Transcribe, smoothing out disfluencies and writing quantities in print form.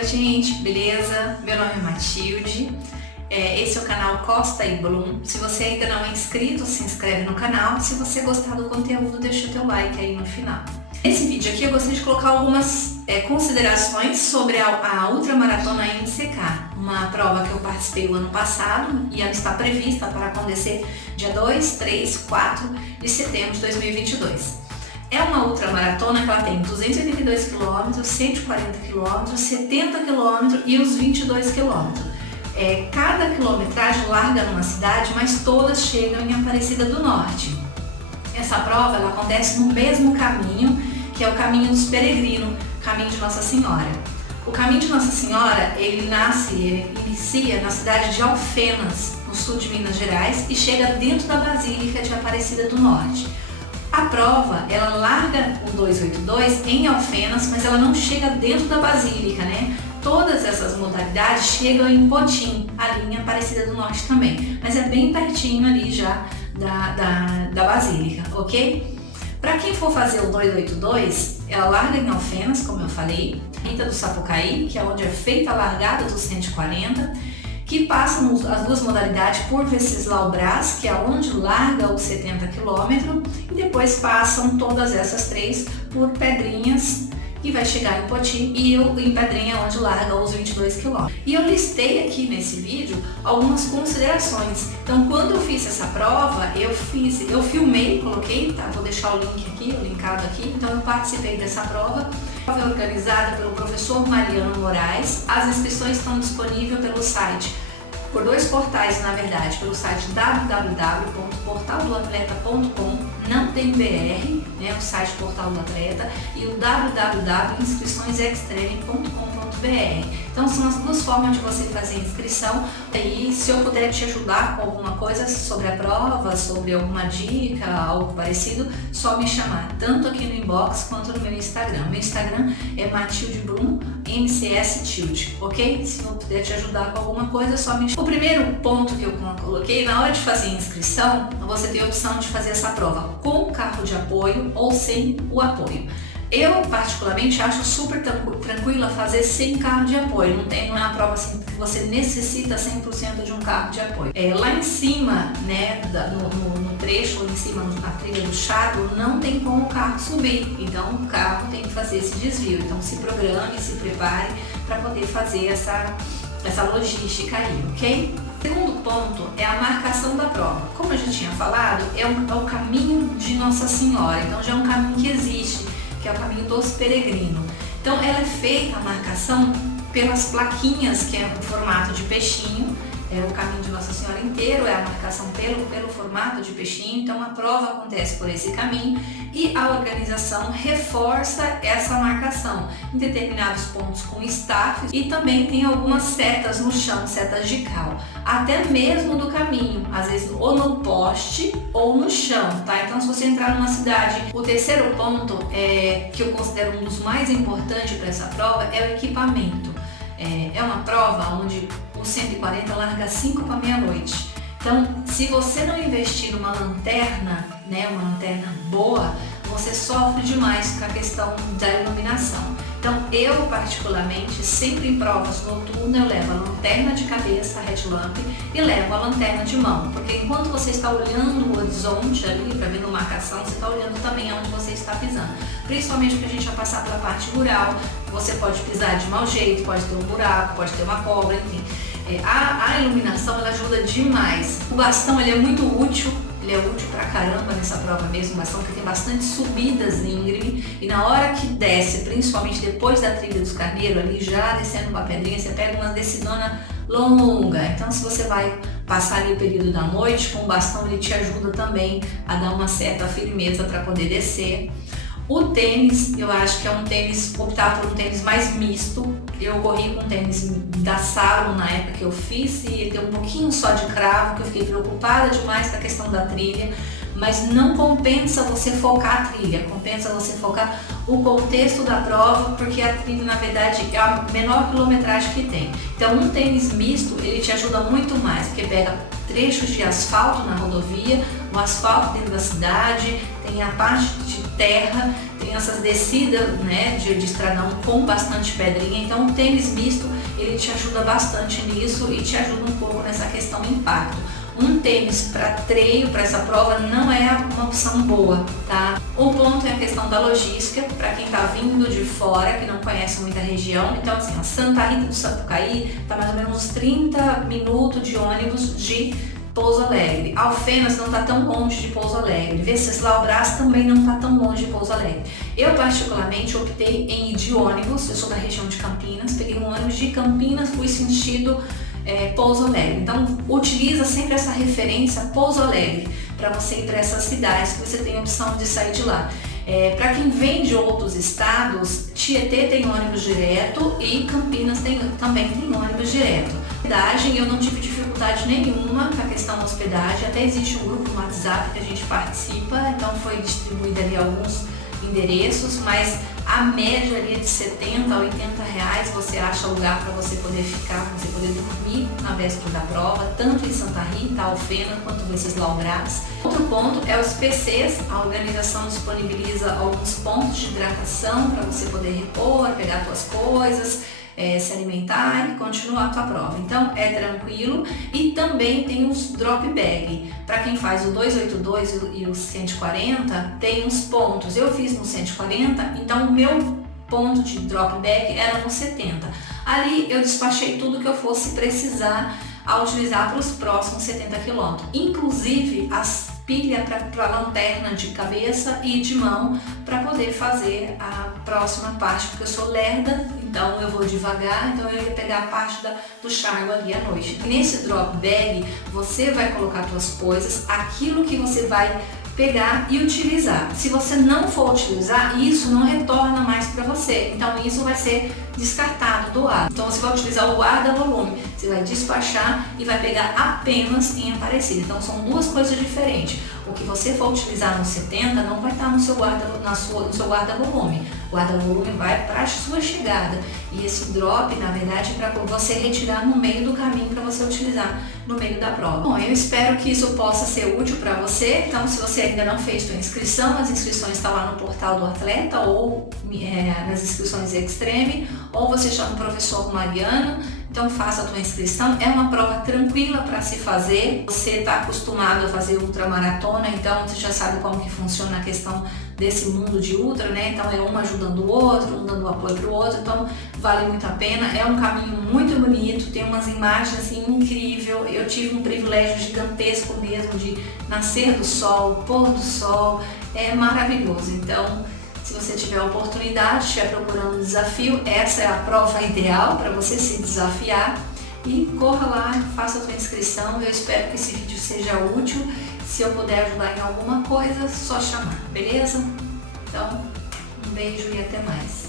Oi gente, beleza? Meu nome é Matilde, esse é o canal Costa e Blum. Se você ainda não é inscrito, se inscreve no canal. Se você gostar do conteúdo, deixa o teu like aí no final. Nesse vídeo aqui eu gostaria de colocar algumas considerações sobre a Ultramaratona MCK, uma prova que eu participei o ano passado e ela está prevista para acontecer dia 2, 3, 4 de setembro de 2022. É uma ultramaratona que ela tem 282 km, 140 km, 70 km e os 22 km. Cada quilometragem larga numa cidade, mas todas chegam em Aparecida do Norte. Essa prova ela acontece no mesmo caminho, que é o caminho dos peregrinos, caminho de Nossa Senhora. O caminho de Nossa Senhora, ele inicia na cidade de Alfenas, no sul de Minas Gerais, e chega dentro da Basílica de Aparecida do Norte. A prova, ela larga o 282 em Alfenas, mas ela não chega dentro da Basílica, né? Todas essas modalidades chegam em Potim, ali em Aparecida do Norte também, mas é bem pertinho ali já da Basílica, ok? Para quem for fazer o 282, ela larga em Alfenas, como eu falei, Rita do Sapucaí, que é onde é feita a largada dos 140, que passam as duas modalidades por Venceslau Braz, que é onde larga os 70 km, e depois passam todas essas três por Pedrinhas, que vai chegar em Poti, e em Pedrinha, onde larga os 22 km. E eu listei aqui nesse vídeo algumas considerações. Então, quando eu fiz essa prova, eu filmei, coloquei, tá? Vou deixar o link aqui, o linkado aqui. Então, eu participei dessa prova. A prova é organizada pelo professor Mariano Moraes. As inscrições estão disponíveis pelo site, por dois portais, na verdade, pelo site www.portaldoatleta.com, não tem BR, né, o site Portal do Atleta, e o www.inscriçõesextreme.com.br. Então são as duas formas de você fazer a inscrição. E se eu puder te ajudar com alguma coisa sobre a prova, sobre alguma dica, algo parecido, só me chamar, tanto aqui no inbox quanto no meu Instagram. Meu Instagram é Matilde Blum, MCS Tilde, ok? Se eu puder te ajudar com alguma coisa, só me chamar. O primeiro ponto que eu coloquei, na hora de fazer a inscrição, você tem a opção de fazer essa prova com carro de apoio ou sem o apoio. Eu, particularmente, acho super tranquila fazer sem carro de apoio. Não é uma prova assim que você necessita 100% de um carro de apoio. Lá em cima, né, no trecho, lá em cima, na trilha do Chaco, não tem como o carro subir. Então, o carro tem que fazer esse desvio. Então, se programe, se prepare para poder fazer essa logística aí, ok? O segundo ponto é a marcação da prova. Como eu já tinha falado, é o caminho de Nossa Senhora. Então, já é um caminho que existe, que é o caminho dos peregrinos. Então ela é feita a marcação pelas plaquinhas, que é o formato de peixinho, o caminho de Nossa Senhora inteiro é a marcação pelo formato de peixinho. Então a prova acontece por esse caminho e a organização reforça essa marcação em determinados pontos com estafes, e também tem algumas setas no chão, setas de cal, até mesmo do caminho, às vezes ou no poste ou no chão, tá? Então se você entrar numa cidade, o terceiro ponto que eu considero um dos mais importantes para essa prova é o equipamento. É uma prova onde o 140 larga 5 para meia-noite. Então, se você não investir numa lanterna, né, uma lanterna boa, você sofre demais com a questão da iluminação. Então, eu particularmente, sempre em provas noturnas, eu levo a lanterna de cabeça, a headlamp, e levo a lanterna de mão, porque enquanto você está olhando o horizonte ali, para ver a marcação, você está olhando também aonde você está pisando. Principalmente porque a gente vai passar pela parte rural, você pode pisar de mau jeito, pode ter um buraco, pode ter uma cobra, enfim. A iluminação ela ajuda demais. O bastão ele é muito útil. Ele é útil pra caramba nessa prova mesmo, bastão que tem bastante subidas íngreme, e na hora que desce, principalmente depois da trilha dos Carneiros, ali já descendo uma pedrinha, você pega uma descidona longa. Então se você vai passar ali o período da noite, com o bastão ele te ajuda também a dar uma certa firmeza para poder descer. O tênis, eu acho que é um tênis, optar por um tênis mais misto. Eu corri com tênis da Salomon na época que eu fiz, e ele tem um pouquinho só de cravo, que eu fiquei preocupada demais com a questão da trilha, mas não compensa você focar a trilha, compensa você focar o contexto da prova, porque a trilha na verdade é a menor quilometragem que tem. Então um tênis misto, ele te ajuda muito mais, porque pega trechos de asfalto na rodovia, o asfalto dentro da cidade, tem a parte terra, tem essas descidas, né, de estradão com bastante pedrinha, então o tênis misto ele te ajuda bastante nisso e te ajuda um pouco nessa questão impacto. Um tênis para treino, para essa prova, não é uma opção boa, tá? O ponto é a questão da logística, para quem está vindo de fora, que não conhece muita região. Então, assim, a Santa Rita do Sapucaí está mais ou menos uns 30 minutos de ônibus de Pouso Alegre. Alfenas não está tão longe de Pouso Alegre. Venceslau Braz também não está tão longe de Pouso Alegre. Eu, particularmente, optei em ir de ônibus. Eu sou da região de Campinas, peguei um ônibus de Campinas, fui sentido Pouso Alegre. Então, utiliza sempre essa referência Pouso Alegre para você ir para essas cidades que você tem a opção de sair de lá. Para quem vem de outros estados, Tietê tem ônibus direto e Campinas também tem ônibus direto. Hospedagem, eu não tive dificuldade nenhuma com a questão da hospedagem, até existe um grupo no WhatsApp que a gente participa, então foi distribuído ali alguns endereços, mas a média ali é de 70 a 80 reais, você acha lugar para você poder ficar, para você poder dormir na véspera da prova, tanto em Santa Rita, Alfena, quanto Venceslau Braz. Outro ponto é os PCs, a organização disponibiliza alguns pontos de hidratação para você poder repor, pegar suas coisas, se alimentar e continuar a tua prova. Então é tranquilo e também tem os drop bag. Para quem faz o 282 e o 140, tem uns pontos. Eu fiz no 140, então o meu ponto de drop bag era no 70. Ali eu despachei tudo que eu fosse precisar a utilizar para os próximos 70 km, inclusive as pilhas para lanterna de cabeça e de mão para poder fazer a próxima parte, porque eu sou lerda, então eu vou devagar, então eu ia pegar a parte do chargo ali à noite. Nesse drop bag você vai colocar suas coisas, aquilo que você vai pegar e utilizar. Se você não for utilizar, isso não retorna mais para você, então isso vai ser descartado, doado. Então você vai utilizar o guarda-volume, você vai despachar e vai pegar apenas em Aparecida. Então são duas coisas diferentes. O que você for utilizar no 70 não vai estar no seu guarda-volume. O guarda-volume vai para a sua chegada. E esse drop, na verdade, é para você retirar no meio do caminho para você utilizar no meio da prova. Bom, eu espero que isso possa ser útil para você. Então, se você ainda não fez sua inscrição, as inscrições estão lá no portal do atleta ou nas inscrições Extreme, ou você chama o professor Mariano. Então faça a tua inscrição, é uma prova tranquila para se fazer, você está acostumado a fazer ultramaratona, então você já sabe como que funciona a questão desse mundo de ultra, né? Então é um ajudando o outro, um dando apoio para o outro, então vale muito a pena, é um caminho muito bonito, tem umas imagens assim incrível, eu tive um privilégio gigantesco mesmo de nascer do sol, pôr do sol, é maravilhoso, então se você tiver a oportunidade, estiver procurando um desafio, essa é a prova ideal para você se desafiar e corra lá, faça a sua inscrição. Eu espero que esse vídeo seja útil. Se eu puder ajudar em alguma coisa, só chamar, beleza? Então, um beijo e até mais.